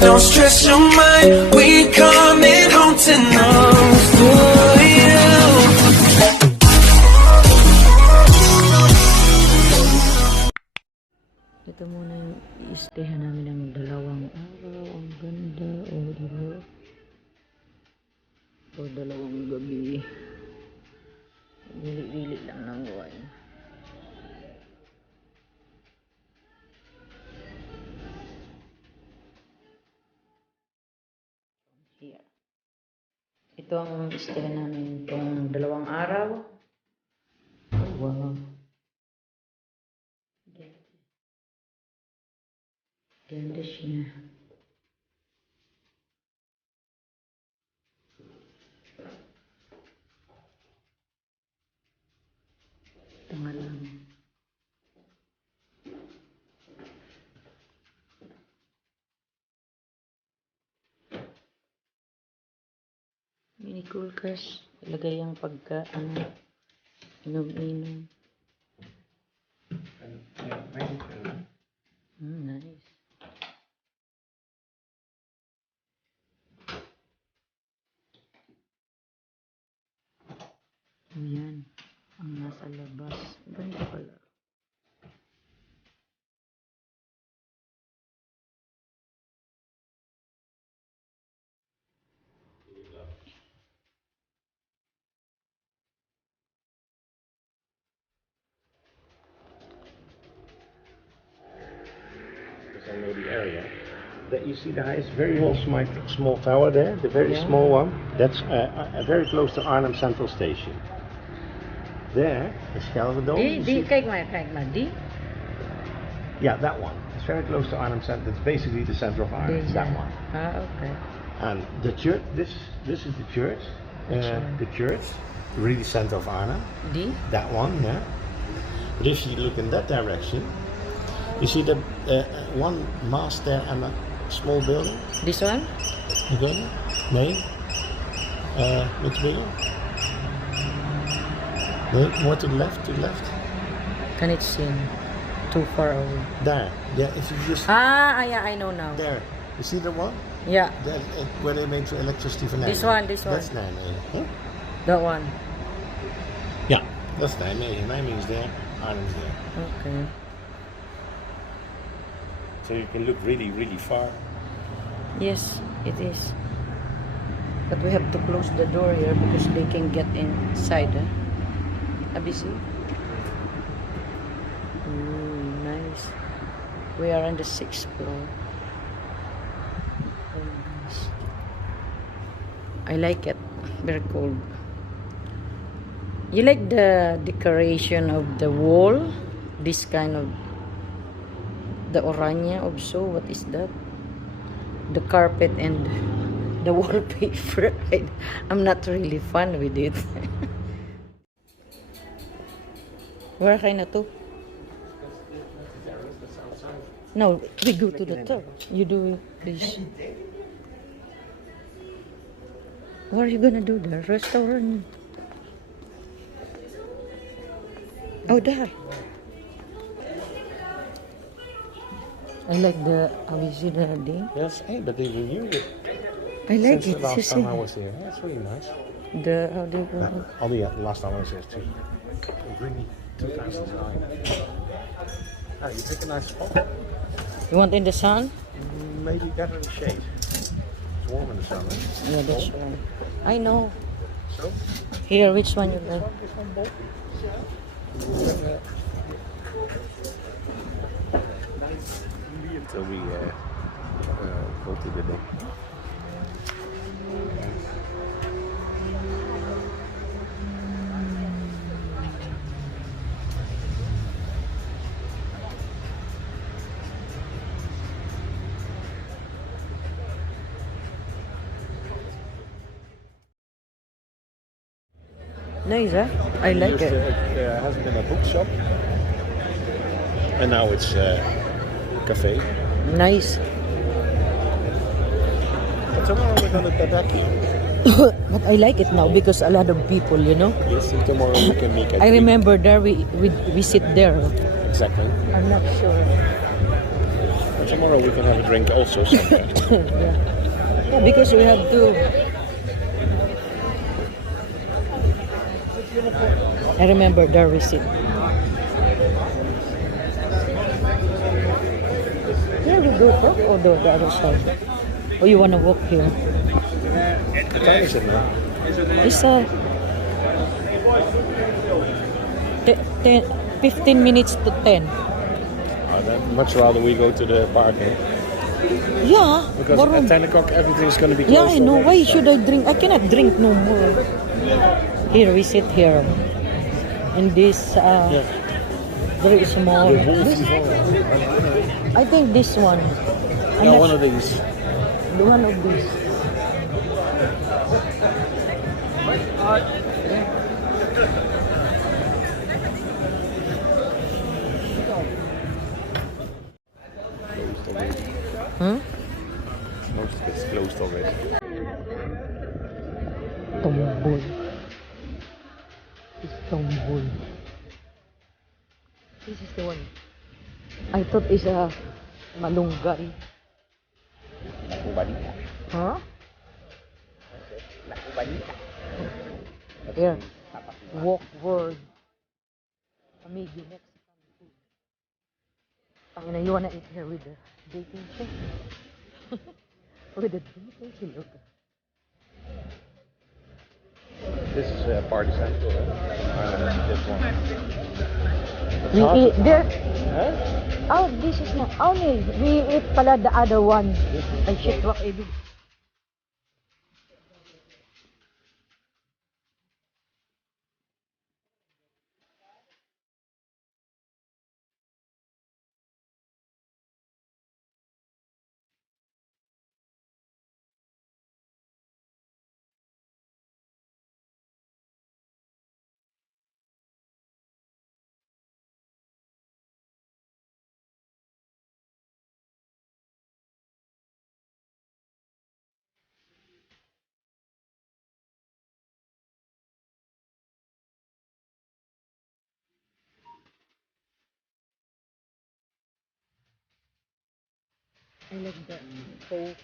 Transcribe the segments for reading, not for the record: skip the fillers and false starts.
don't stress your mind. We coming home tonight for you. Ito muna yung i-stayhan namin ng 2 araw. Ang ganda. O, diba? O, 2 gabi. Dili-dili lang ng wine. Here. Ito ang i-stayhan namin itong 2 araw. Wow. Ganda siya. Tanga lang. Mini coolers. Ilagay ang pagka, inom-inom. Nice. Ayan, ang nasa labas. Ganda pala. Because I know the area. That you see the highest, very small tower there, the very small one. That's very close to Arnhem Central Station. There is Gelredome. Kijk maar, die. Yeah, that one. It's very close to Arnhem Central. It's basically the center of Arnhem. That one. Ah, okay. And the church. This is the church. The church, really center of Arnhem. Die? That one, yeah. But if you look in that direction, you see the one mast there and a small building. This one? Okay. Nee. What's bigger? No, more to the left, Can it seen? Too far away. There. Yeah, if you just... Yeah, I know now. There. You see the one? Yeah. That, where they make the electricity for This one. That's Nijmegen. Huh? That one. Yeah, that's Nijmegen. Nijmegen's there, Arnhem's there. Okay. So you can look really, really far. Yes, it is. But we have to close the door here because they can get inside. Have you seen? Nice. We are on the 6th floor. Very nice. I like it. Very cool. You like the decoration of the wall? This kind of the oranya also. What is that? The carpet and the wallpaper. I'm not really fun with it. Where kayo na to? No, we go to the top. You do it, please. What are you gonna do there? Restaurant? Oh, there. I like the, have you seen the thing? Yes, hey, but they renewed it. I like Since it. the last You time see? I was here. That's really nice. The, how do you call it? Oh yeah, last time I was here too. It really 2009. Ah, you pick a nice spot. You want in the sun? Maybe better in the shade. It's warm in the summer. Yeah, that's right. I know. So? Here, which one you like? This one bold. Until we go to the deck. Nice, huh? I like it. There has been a bookshop, and now it's a cafe. Nice. But tomorrow we're gonna Tadaki. But I like it now because a lot of people, you know. Yes, tomorrow we can make. I remember there we sit there. Exactly. I'm not sure. Tomorrow we can have a drink also somewhere. Yeah, because we have to. I remember the receipt. Here we go, to, or the other side? Or you wanna walk here? What time is it now? It's 15 minutes to 10. I'd much rather we go to the park. Eh? Yeah, Because warum? at 10 o'clock everything is going to be Yeah, closed. I know. already, Why so- should I drink? I cannot drink no more. Here, we sit here. In this, very small. The Wolf This, Evolve. I think this one. I'm Yeah, not one of these. The one of these. Hmm? Most of it's closed already. Tombol. It's tombol. This is the one. I thought it's a malunggay. Huh? Here. Walk word. Amazing Mexican food. Tangina, you wanna eat here with the dating chef? With the dating chef. This is Party Central. This one. We eat there. Huh? Oh, this is not. Oh, no. We eat pala the other one. Ay, shit. What I do? I like that. So,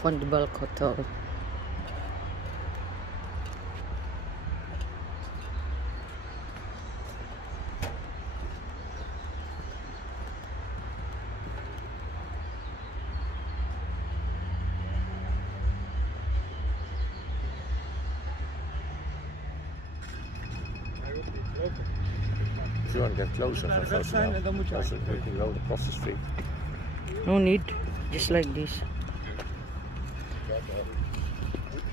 Fondibal Hotel. If you want to get closer, we can go across the street. No need. Just like this.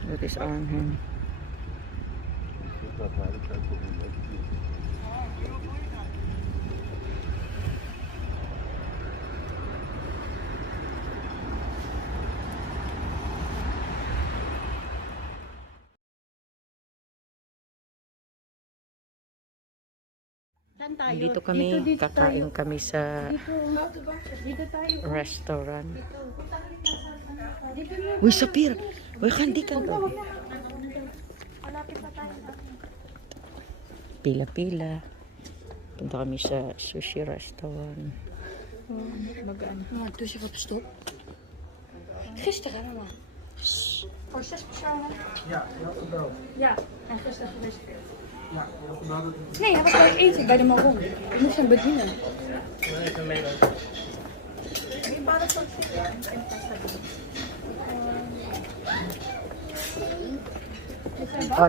That is Arnhem. Dito kami, kakain kami sa restaurant. Uy, Sapir! Uy, kandi ka to. Pila-pila. Punta kami sa sushi restaurant. Maar dus je wat stop? Gisteren, mama. Voor 6 personen? Ja, heel gebeld. Ja, en gisteren gereserveerd. Ja, heel gebeld. Nee, hij was bij het eten bij de Maron. Ik moest hem bedienen. Even meelopen.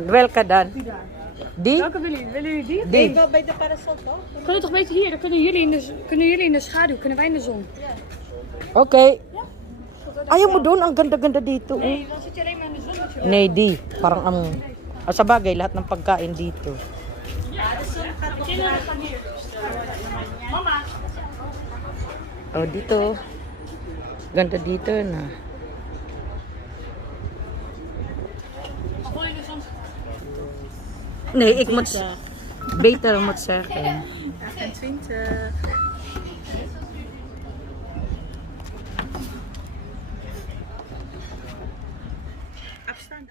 Wel ka dan? Die? Welke willen jullie? Willen jullie die? Die. wel bij de parasol toch? Kunnen toch beter hier? Dan kunnen jullie in de schaduw, kunnen wij in de zon. Okay. Ayaw mo doon, ang ganda-ganda dito. Nee, dan zit je alleen maar in de zon. Dat je Nee, di. Parang ang... sa bagay, lahat ng pagkain dito. de kinderen gaan hier. Dus Oh, dito. Ganda dito na. Nee, ik moet beter moet zeggen. 28. Afstand.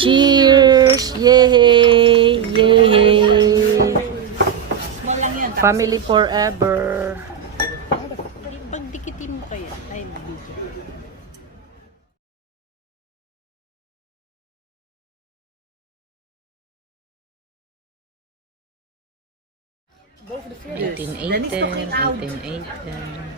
Cheers! Yay! Yay! Family forever. Pagdikitin mo kaya. Ay, mabigyan. Boven de 40. 1818.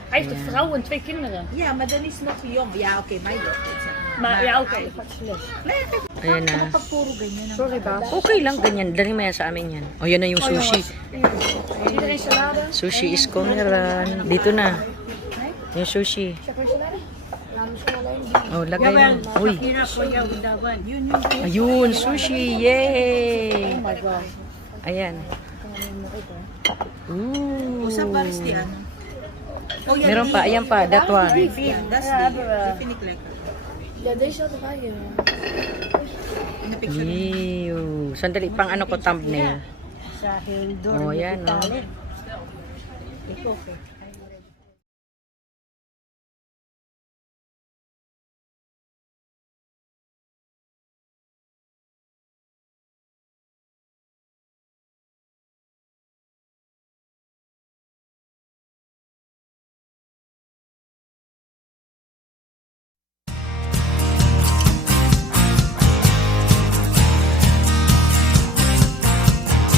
Hij heeft een vrouw en 2 kinderen. Ja, maar dan is het nog jong. Ja, oké, mijn dochter. Zeg maar. Maar ja, oké, dat gaat slecht. Ayan na. Pag puro ganyan. Sorry, baas. Okay lang, ganyan. Dali mo yan sa amin yan. O, yan na yung sushi. Iedereen salade? Sushi is komeran. Dito na. Yung sushi. Zeg maar salade? Nou, misschien alleen die. Oh, lagay mo. Uy. for jou, dawan. Yun yung Ayun, sushi. Yay! Oh my god. Ayan. Ooh. Usap pares di ano. Oh, yan, Meron pa, ayan pa, that one. Yan, that's the finiklekker. Ja, deze had erbij. In the picture. Ew. Sandali, pang ano ko thumbnail. Sa Hildor. Oh, yan, oh. Ikaw, okay.